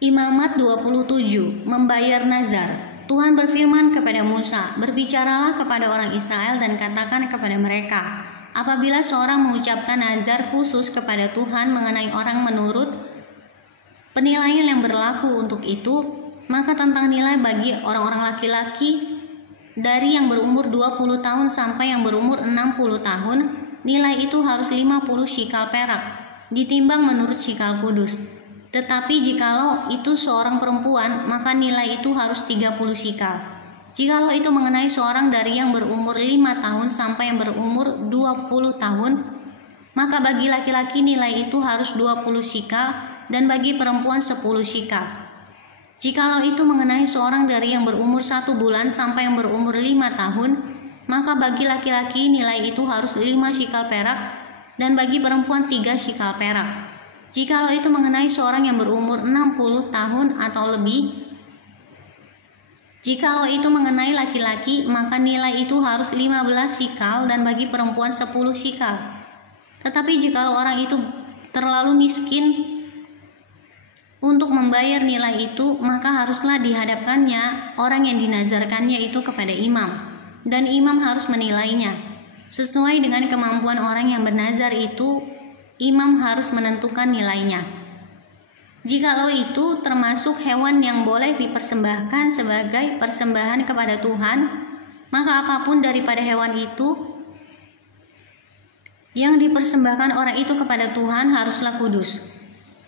Imamat 27. Membayar nazar. Tuhan berfirman kepada Musa, "Berbicaralah kepada orang Israel dan katakan kepada mereka, apabila seorang mengucapkan nazar khusus kepada Tuhan mengenai orang menurut penilaian yang berlaku untuk itu, maka tentang nilai bagi orang-orang laki-laki dari yang berumur 20 tahun sampai yang berumur 60 tahun, nilai itu harus 50 shikal perak, ditimbang menurut shikal kudus. Tetapi jikalau itu seorang perempuan, maka nilai itu harus 30 shikal. Jikalau itu mengenai seorang dari yang berumur 5 tahun sampai yang berumur 20 tahun, maka bagi laki-laki nilai itu harus 20 shikal dan bagi perempuan 10 shikal. Jikalau itu mengenai seorang dari yang berumur 1 bulan sampai yang berumur 5 tahun, maka bagi laki-laki nilai itu harus 5 shikal perak dan bagi perempuan 3 shikal perak. Jikalau itu mengenai seorang yang berumur 60 tahun atau lebih, jikalau itu mengenai laki-laki, maka nilai itu harus 15 shikal dan bagi perempuan 10 shikal. Tetapi jikalau orang itu terlalu miskin untuk membayar nilai itu, maka haruslah dihadapkannya orang yang dinazarkannya itu kepada imam, dan imam harus menilainya. Sesuai dengan kemampuan orang yang bernazar itu, imam harus menentukan nilainya. Jikalau itu termasuk hewan yang boleh dipersembahkan sebagai persembahan kepada Tuhan, maka apapun daripada hewan itu yang dipersembahkan orang itu kepada Tuhan haruslah kudus.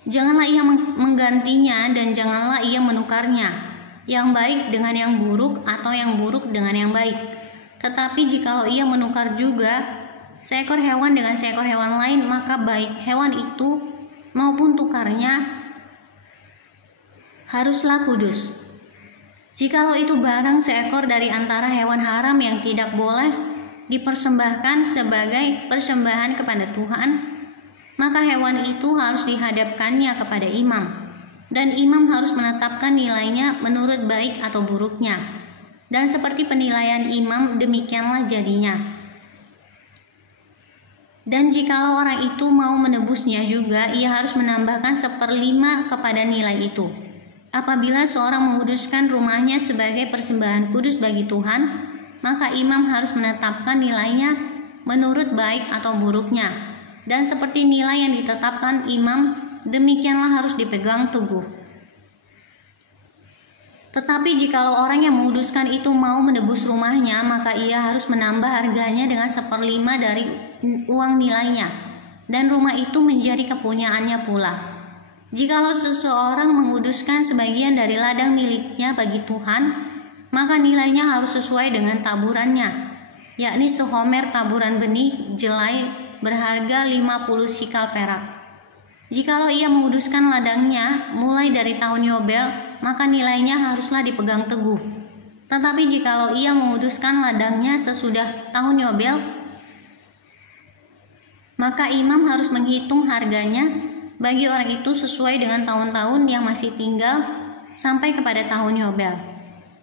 Janganlah ia menggantinya dan janganlah ia menukarnya, yang baik dengan yang buruk atau yang buruk dengan yang baik. Tetapi jikalau ia menukar juga seekor hewan dengan seekor hewan lain, maka baik hewan itu maupun tukarnya haruslah kudus. Jikalau itu barang seekor dari antara hewan haram yang tidak boleh dipersembahkan sebagai persembahan kepada Tuhan, maka hewan itu harus dihadapkannya kepada imam, dan imam harus menetapkan nilainya menurut baik atau buruknya. Dan seperti penilaian imam, demikianlah jadinya. Dan jikalau orang itu mau menebusnya juga, ia harus menambahkan 1/5 kepada nilai itu. Apabila seorang menguduskan rumahnya sebagai persembahan kudus bagi Tuhan, maka imam harus menetapkan nilainya menurut baik atau buruknya. Dan seperti nilai yang ditetapkan imam, demikianlah harus dipegang teguh. Tetapi jikalau orang yang menguduskan itu mau menebus rumahnya, maka ia harus menambah harganya dengan 1/5 dari uang nilainya, dan rumah itu menjadi kepunyaannya pula. Jikalau seseorang menguduskan sebagian dari ladang miliknya bagi Tuhan, maka nilainya harus sesuai dengan taburannya, yakni sehomer taburan benih jelai berharga 50 shikal perak. Jikalau ia menguduskan ladangnya mulai dari tahun Yobel, maka nilainya haruslah dipegang teguh. Tetapi jikalau ia menguduskan ladangnya sesudah tahun Yobel, maka imam harus menghitung harganya bagi orang itu sesuai dengan tahun-tahun yang masih tinggal sampai kepada tahun Yobel.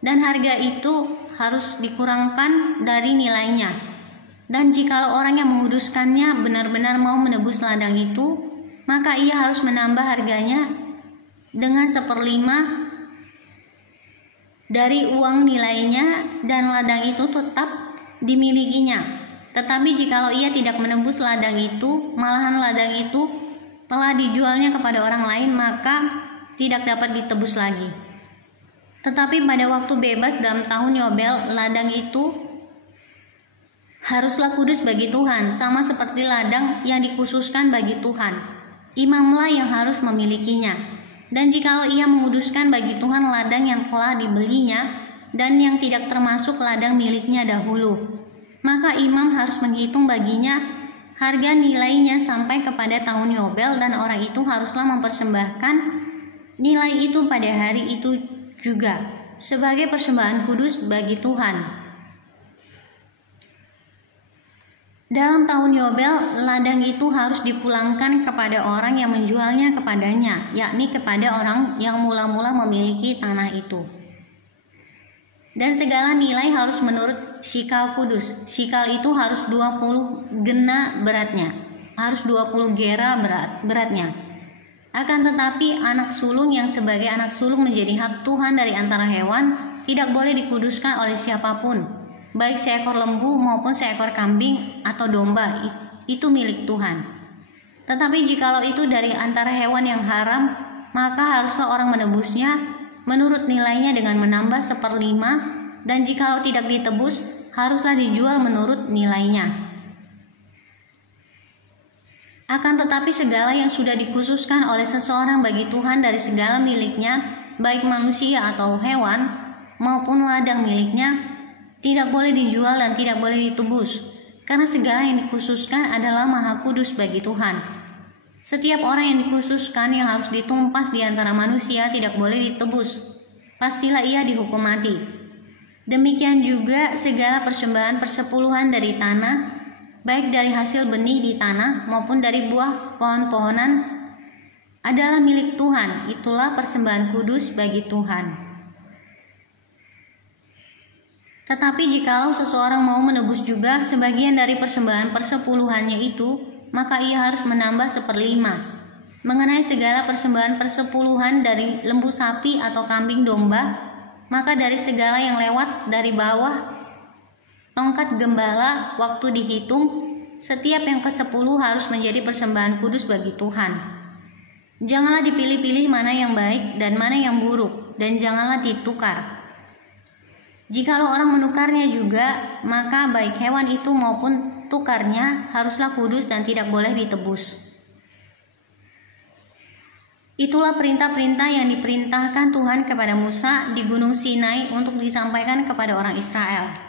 Dan harga itu harus dikurangkan dari nilainya. Dan jikalau orang yang menguduskannya benar-benar mau menebus ladang itu, maka ia harus menambah harganya dengan 1/5 dari uang nilainya, dan ladang itu tetap dimilikinya. Tetapi jikalau ia tidak menebus ladang itu, malahan ladang itu telah dijualnya kepada orang lain, maka tidak dapat ditebus lagi. Tetapi pada waktu bebas dalam tahun Yobel, ladang itu haruslah kudus bagi Tuhan, sama seperti ladang yang dikhususkan bagi Tuhan. Imamlah yang harus memilikinya. Dan jikalau ia menguduskan bagi Tuhan ladang yang telah dibelinya dan yang tidak termasuk ladang miliknya dahulu, maka imam harus menghitung baginya harga nilainya sampai kepada tahun Yobel, dan orang itu haruslah mempersembahkan nilai itu pada hari itu juga sebagai persembahan kudus bagi Tuhan. Dalam tahun Yobel, ladang itu harus dipulangkan kepada orang yang menjualnya kepadanya, yakni kepada orang yang mula-mula memiliki tanah itu. Dan segala nilai harus menurut shikal kudus. Shikal itu harus 20 gena beratnya, harus 20 gera beratnya. Akan tetapi anak sulung yang sebagai anak sulung menjadi hak Tuhan dari antara hewan tidak boleh dikuduskan oleh siapapun, baik seekor lembu maupun seekor kambing atau domba, itu milik Tuhan. Tetapi jikalau itu dari antara hewan yang haram, maka haruslah orang menebusnya menurut nilainya dengan menambah 1/5, dan jikalau tidak ditebus, haruslah dijual menurut nilainya. Akan tetapi segala yang sudah dikhususkan oleh seseorang bagi Tuhan dari segala miliknya, baik manusia atau hewan, maupun ladang miliknya, tidak boleh dijual dan tidak boleh ditebus, karena segala yang dikhususkan adalah maha kudus bagi Tuhan. Setiap orang yang dikhususkan yang harus ditumpas di antara manusia tidak boleh ditebus, pastilah ia dihukum mati. Demikian juga segala persembahan persepuluhan dari tanah, baik dari hasil benih di tanah maupun dari buah pohon-pohonan, adalah milik Tuhan. Itulah persembahan kudus bagi Tuhan. Tetapi jikalau seseorang mau menebus juga sebagian dari persembahan persepuluhannya itu, maka ia harus menambah 1/5. Mengenai segala persembahan persepuluhan dari lembu sapi atau kambing domba, maka dari segala yang lewat dari bawah tongkat gembala waktu dihitung, setiap yang ke-10 harus menjadi persembahan kudus bagi Tuhan. Janganlah dipilih-pilih mana yang baik dan mana yang buruk, dan janganlah ditukar. Jikalau orang menukarnya juga, maka baik hewan itu maupun tukarnya haruslah kudus dan tidak boleh ditebus. Itulah perintah-perintah yang diperintahkan Tuhan kepada Musa di Gunung Sinai untuk disampaikan kepada orang Israel.